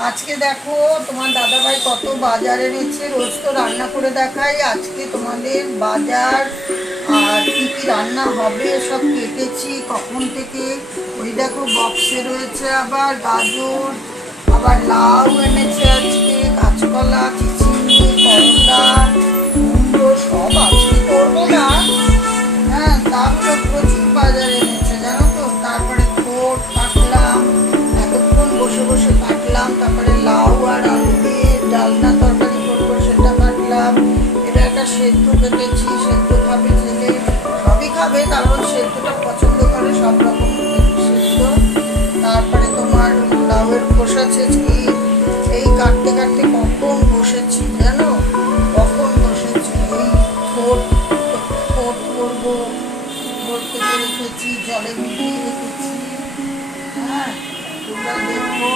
আজকে দেখো তোমার দাদাভাই কত বাজার এনেছে। রোজ তো রান্না করে দেখাই, আজকে তোমাদের বাজার আর কি কি রান্না হবে সব কেটেছি কখন থেকে। ওই দেখো বক্সে রয়েছে আবার গাজর, আবার লাউ এনেছে আজকে, কাঁচকলা, চিচিঙ্গি, করলা, কুমড়ো সব আজকে করবো না। হ্যাঁ, তারপরে প্রচুর বাজার এনেছে জানো তো। তারপরে ঠোঁট কাটলাম, এতক্ষণ বসে বসে কাটলাম। তারপরে লাউ আর আলু দিয়ে ডালনা তরকারি করবো, সেটা কাটলাম। এটা একটা সেদ্ধ কেটেছি, সেদ্ধ খাবে ছেলে, সবই খাবে, কারণ সেদ্ধটা পছন্দ করে, সব রকম সেদ্ধ। তারপরে তোমার লাউয়ের খোসা ছেঁচকি, এই কাটতে কাটতে কখন বসেছি জানো, কখন বসেছি। এই ঠোঁট ঠোঁট করবো, ঠোঁট কেটে রেখেছি, জলে ভিজিয়ে রেখেছি। হ্যাঁ, তোমরা দেখো।